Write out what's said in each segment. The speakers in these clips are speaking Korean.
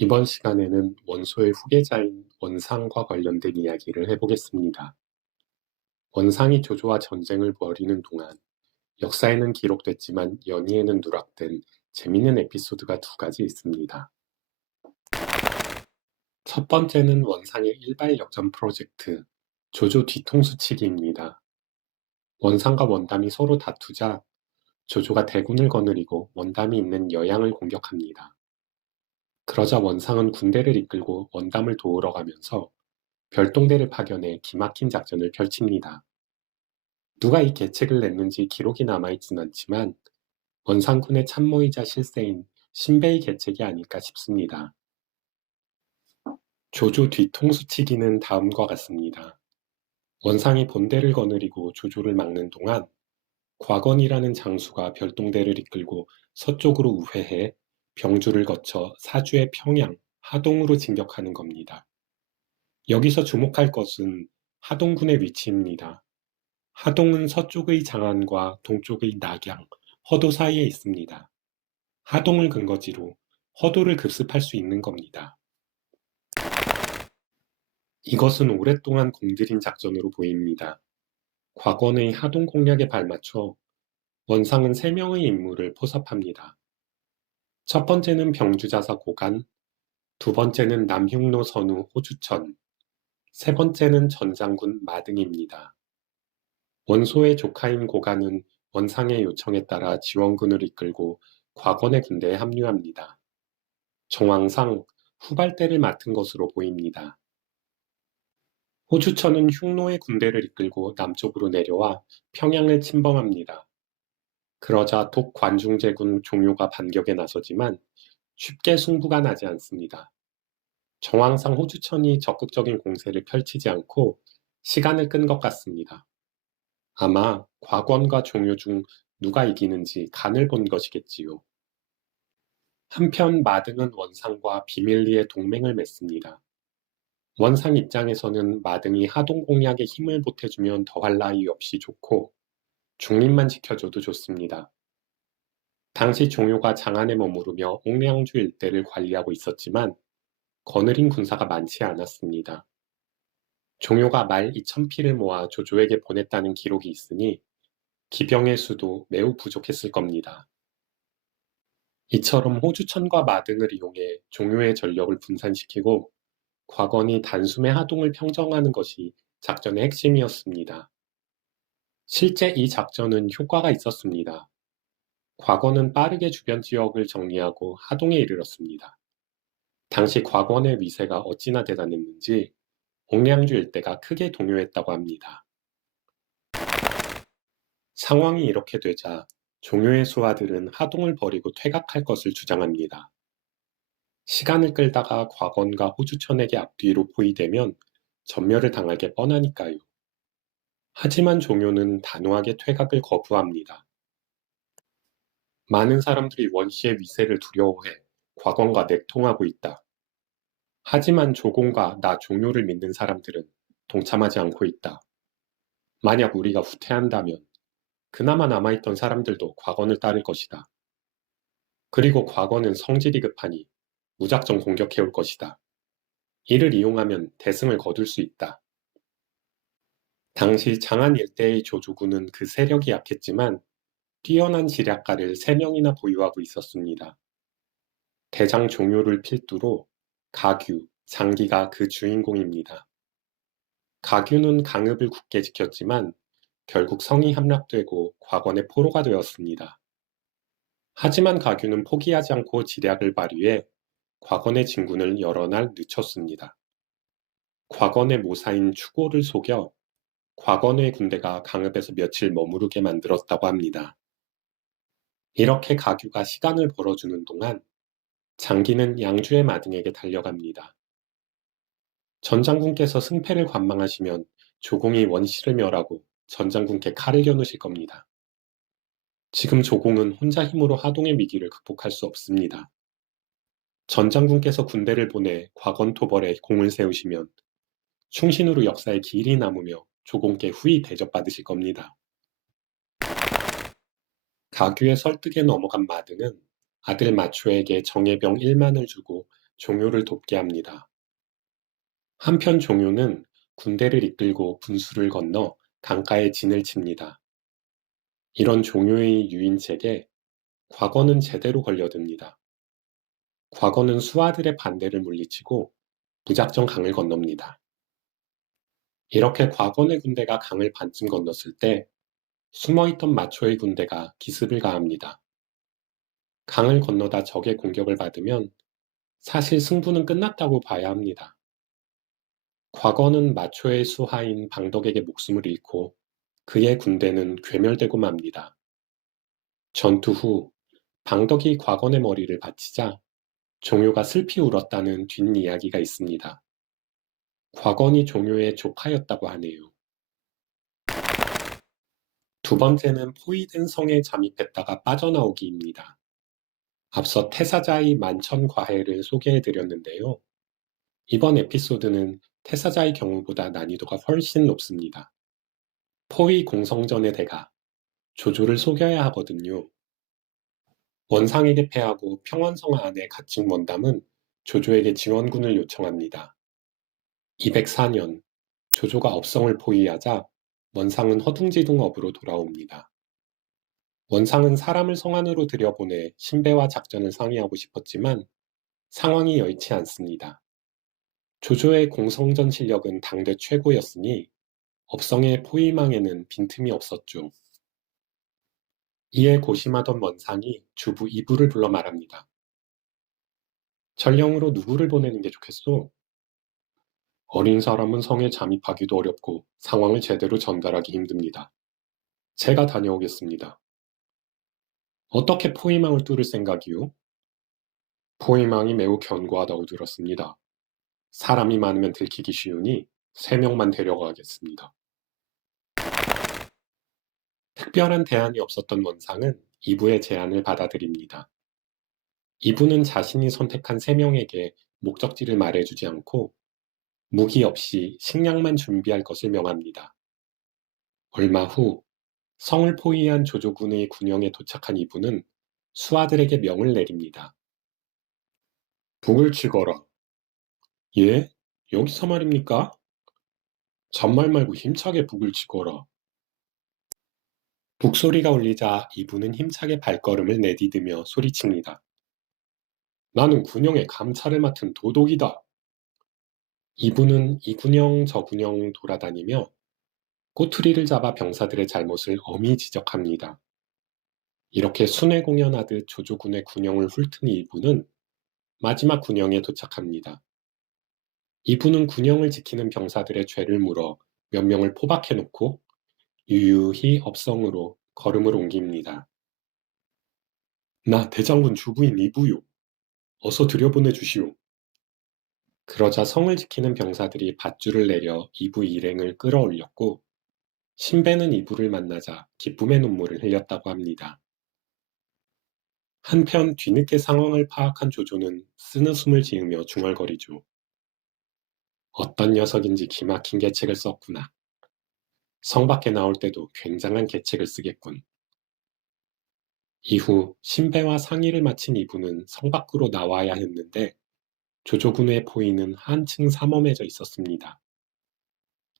이번 시간에는 원소의 후계자인 원상과 관련된 이야기를 해보겠습니다. 원상이 조조와 전쟁을 벌이는 동안 역사에는 기록됐지만 연희에는 누락된 재밌는 에피소드가 두 가지 있습니다. 첫 번째는 원상의 일발 역전 프로젝트, 조조 뒤통수치기입니다. 원상과 원담이 서로 다투자 조조가 대군을 거느리고 원담이 있는 여양을 공격합니다. 그러자 원상은 군대를 이끌고 원담을 도우러 가면서 별동대를 파견해 기막힌 작전을 펼칩니다. 누가 이 계책을 냈는지 기록이 남아있진 않지만 원상군의 참모이자 실세인 신배의 계책이 아닐까 싶습니다. 조조 뒤통수치기는 다음과 같습니다. 원상이 본대를 거느리고 조조를 막는 동안 곽원이라는 장수가 별동대를 이끌고 서쪽으로 우회해 병주를 거쳐 사주의 평양, 하동으로 진격하는 겁니다. 여기서 주목할 것은 하동군의 위치입니다. 하동은 서쪽의 장안과 동쪽의 낙양, 허도 사이에 있습니다. 하동을 근거지로 허도를 급습할 수 있는 겁니다. 이것은 오랫동안 공들인 작전으로 보입니다. 곽원의 하동 공략에 발맞춰 원상은 3명의 인물을 포섭합니다. 첫 번째는 병주자사 고간, 두 번째는 남흉노 선우 호주천, 세 번째는 전장군 마등입니다. 원소의 조카인 고간은 원상의 요청에 따라 지원군을 이끌고 곽원의 군대에 합류합니다. 정황상 후발대를 맡은 것으로 보입니다. 호주천은 흉노의 군대를 이끌고 남쪽으로 내려와 평양을 침범합니다. 그러자 독관중제군 종효가 반격에 나서지만 쉽게 승부가 나지 않습니다. 정황상 호주천이 적극적인 공세를 펼치지 않고 시간을 끈 것 같습니다. 아마 곽원과 종효 중 누가 이기는지 간을 본 것이겠지요. 한편 마등은 원상과 비밀리에 동맹을 맺습니다. 원상 입장에서는 마등이 하동 공략에 힘을 보태주면 더할 나위 없이 좋고 중립만 지켜줘도 좋습니다. 당시 종효가 장안에 머무르며 옥량주 일대를 관리하고 있었지만 거느린 군사가 많지 않았습니다. 종효가 말 2,000피를 모아 조조에게 보냈다는 기록이 있으니 기병의 수도 매우 부족했을 겁니다. 이처럼 호주천과 마등을 이용해 종효의 전력을 분산시키고 곽원이 단숨에 하동을 평정하는 것이 작전의 핵심이었습니다. 실제 이 작전은 효과가 있었습니다. 곽원은 빠르게 주변 지역을 정리하고 하동에 이르렀습니다. 당시 곽원의 위세가 어찌나 대단했는지 옥량주 일대가 크게 동요했다고 합니다. 상황이 이렇게 되자 종효의 수하들은 하동을 버리고 퇴각할 것을 주장합니다. 시간을 끌다가 곽원과 호주천에게 앞뒤로 포위되면 전멸을 당할 게 뻔하니까요. 하지만 종효는 단호하게 퇴각을 거부합니다. 많은 사람들이 원씨의 위세를 두려워해 곽원과 내통하고 있다. 하지만 조공과 나 종효를 믿는 사람들은 동참하지 않고 있다. 만약 우리가 후퇴한다면 그나마 남아있던 사람들도 곽원을 따를 것이다. 그리고 곽원은 성질이 급하니 무작정 공격해올 것이다. 이를 이용하면 대승을 거둘 수 있다. 당시 장안 일대의 조조군은 그 세력이 약했지만 뛰어난 지략가를 3명이나 보유하고 있었습니다. 대장 종효를 필두로 가규, 장기가 그 주인공입니다. 가규는 강읍을 굳게 지켰지만 결국 성이 함락되고 곽원의 포로가 되었습니다. 하지만 가규는 포기하지 않고 지략을 발휘해 곽원의 진군을 여러 날 늦췄습니다. 곽원의 모사인 추고를 속여 곽원의 군대가 강읍에서 며칠 머무르게 만들었다고 합니다. 이렇게 가규가 시간을 벌어주는 동안 장기는 양주의 마등에게 달려갑니다. 전 장군께서 승패를 관망하시면 조공이 원씨를 멸하고 전 장군께 칼을 겨누실 겁니다. 지금 조공은 혼자 힘으로 하동의 위기를 극복할 수 없습니다. 전 장군께서 군대를 보내 곽원 토벌에 공을 세우시면 충신으로 역사에 길이 남으며 조공께 후히 대접받으실 겁니다. 가규의 설득에 넘어간 마등은 아들 마초에게 정예병 1만을 주고 종요를 돕게 합니다. 한편 종요는 군대를 이끌고 분수를 건너 강가에 진을 칩니다. 이런 종요의 유인책에 과거는 제대로 걸려듭니다. 과거는 수하들의 반대를 물리치고 무작정 강을 건넙니다. 이렇게 과거의 군대가 강을 반쯤 건넜을 때 숨어있던 마초의 군대가 기습을 가합니다. 강을 건너다 적의 공격을 받으면 사실 승부는 끝났다고 봐야 합니다. 과거는 마초의 수하인 방덕에게 목숨을 잃고 그의 군대는 괴멸되고 맙니다. 전투 후 방덕이 과거의 머리를 바치자 종요가 슬피 울었다는 뒷이야기가 있습니다. 과건이 종요의 조카였다고 하네요. 두 번째는 포위된 성에 잠입했다가 빠져나오기입니다. 앞서 태사자의 만천과해를 소개해드렸는데요. 이번 에피소드는 태사자의 경우보다 난이도가 훨씬 높습니다. 포위 공성전의 대가, 조조를 속여야 하거든요. 원상에게 패하고 평원성 안에 갇힌 원담은 조조에게 지원군을 요청합니다. 204년, 조조가 업성을 포위하자 원상은 허둥지둥 업으로 돌아옵니다. 원상은 사람을 성 안으로 들여보내 신배와 작전을 상의하고 싶었지만 상황이 여의치 않습니다. 조조의 공성전 실력은 당대 최고였으니 업성의 포위망에는 빈틈이 없었죠. 이에 고심하던 원상이 주부 이부를 불러 말합니다. 전령으로 누구를 보내는 게 좋겠소? 어린 사람은 성에 잠입하기도 어렵고 상황을 제대로 전달하기 힘듭니다. 제가 다녀오겠습니다. 어떻게 포위망을 뚫을 생각이요? 포위망이 매우 견고하다고 들었습니다. 사람이 많으면 들키기 쉬우니 3명만 데려가겠습니다. 특별한 대안이 없었던 원상은 이부의 제안을 받아들입니다. 이부는 자신이 선택한 3명에게 목적지를 말해주지 않고 무기 없이 식량만 준비할 것을 명합니다. 얼마 후 성을 포위한 조조군의 군영에 도착한 이부는 수하들에게 명을 내립니다. 북을 치거라. 예? 여기서 말입니까? 잔말 말고 힘차게 북을 치거라. 북소리가 울리자 이부는 힘차게 발걸음을 내디디며 소리칩니다. 나는 군영의 감찰을 맡은 도독이다. 이부는 이 군영 저 군영 돌아다니며 꼬투리를 잡아 병사들의 잘못을 엄히 지적합니다. 이렇게 순회 공연하듯 조조군의 군영을 훑은 이부는 마지막 군영에 도착합니다. 이부는 군영을 지키는 병사들의 죄를 물어 몇 명을 포박해놓고 유유히 업성으로 걸음을 옮깁니다. 나 대장군 주부인 이부요. 어서 들여보내 주시오. 그러자 성을 지키는 병사들이 밧줄을 내려 이부 일행을 끌어올렸고 신배는 이부를 만나자 기쁨의 눈물을 흘렸다고 합니다. 한편 뒤늦게 상황을 파악한 조조는 쓰는숨을 지으며 중얼거리죠. 어떤 녀석인지 기막힌 계책을 썼구나. 성 밖에 나올 때도 굉장한 계책을 쓰겠군. 이후 신배와 상의를 마친 이부는 성 밖으로 나와야 했는데 조조군의 포위는 한층 삼엄해져 있었습니다.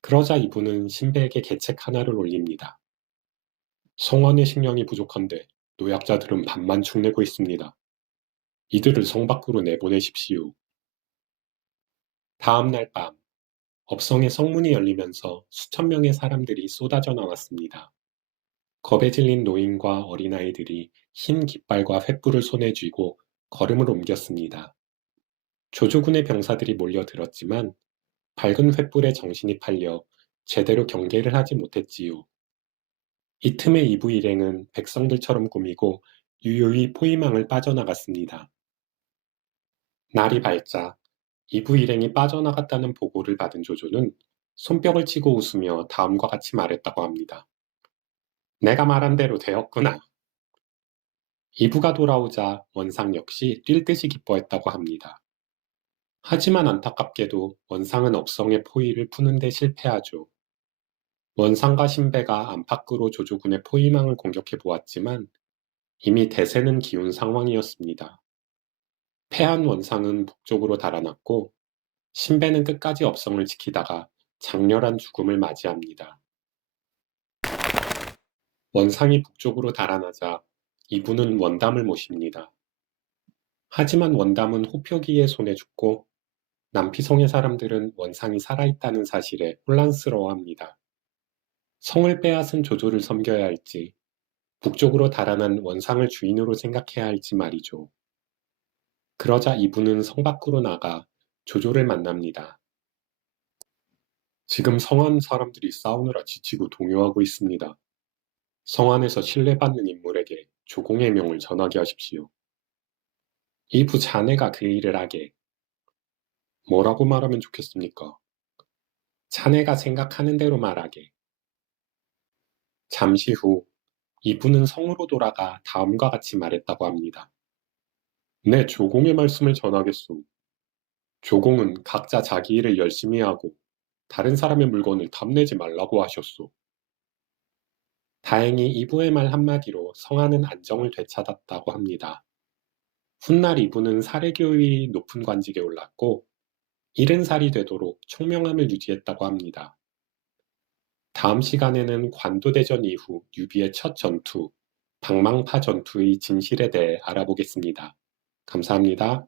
그러자 이부는 신배에게 계책 하나를 올립니다. 성안의 식량이 부족한데 노약자들은 밥만 축내고 있습니다. 이들을 성 밖으로 내보내십시오. 다음 날 밤, 업성의 성문이 열리면서 수천 명의 사람들이 쏟아져 나왔습니다. 겁에 질린 노인과 어린아이들이 흰 깃발과 횃불을 손에 쥐고 걸음을 옮겼습니다. 조조군의 병사들이 몰려들었지만 밝은 횃불에 정신이 팔려 제대로 경계를 하지 못했지요. 이 틈에 이부 일행은 백성들처럼 꾸미고 유유히 포위망을 빠져나갔습니다. 날이 밝자 이부 일행이 빠져나갔다는 보고를 받은 조조는 손뼉을 치고 웃으며 다음과 같이 말했다고 합니다. 내가 말한 대로 되었구나. 이부가 돌아오자 원상 역시 뛸 듯이 기뻐했다고 합니다. 하지만 안타깝게도 원상은 업성의 포위를 푸는 데 실패하죠. 원상과 신배가 안팎으로 조조군의 포위망을 공격해 보았지만 이미 대세는 기운 상황이었습니다. 패한 원상은 북쪽으로 달아났고 신배는 끝까지 업성을 지키다가 장렬한 죽음을 맞이합니다. 원상이 북쪽으로 달아나자 이분은 원담을 모십니다. 하지만 원담은 호표기의 손에 죽고 남피성의 사람들은 원상이 살아있다는 사실에 혼란스러워합니다. 성을 빼앗은 조조를 섬겨야 할지 북쪽으로 달아난 원상을 주인으로 생각해야 할지 말이죠. 그러자 이분은 성 밖으로 나가 조조를 만납니다. 지금 성 안 사람들이 싸우느라 지치고 동요하고 있습니다. 성 안에서 신뢰받는 인물에게 조공의 명을 전하게 하십시오. 이 부 자네가 그 일을 하게. 뭐라고 말하면 좋겠습니까? 자네가 생각하는 대로 말하게. 잠시 후 이분은 성으로 돌아가 다음과 같이 말했다고 합니다. 네, 조공의 말씀을 전하겠소. 조공은 각자 자기 일을 열심히 하고 다른 사람의 물건을 탐내지 말라고 하셨소. 다행히 이부의 말 한마디로 성안은 안정을 되찾았다고 합니다. 훗날 이부는 사례교육이 높은 관직에 올랐고 70살이 되도록 총명함을 유지했다고 합니다. 다음 시간에는 관도대전 이후 유비의 첫 전투, 방망파 전투의 진실에 대해 알아보겠습니다. 감사합니다.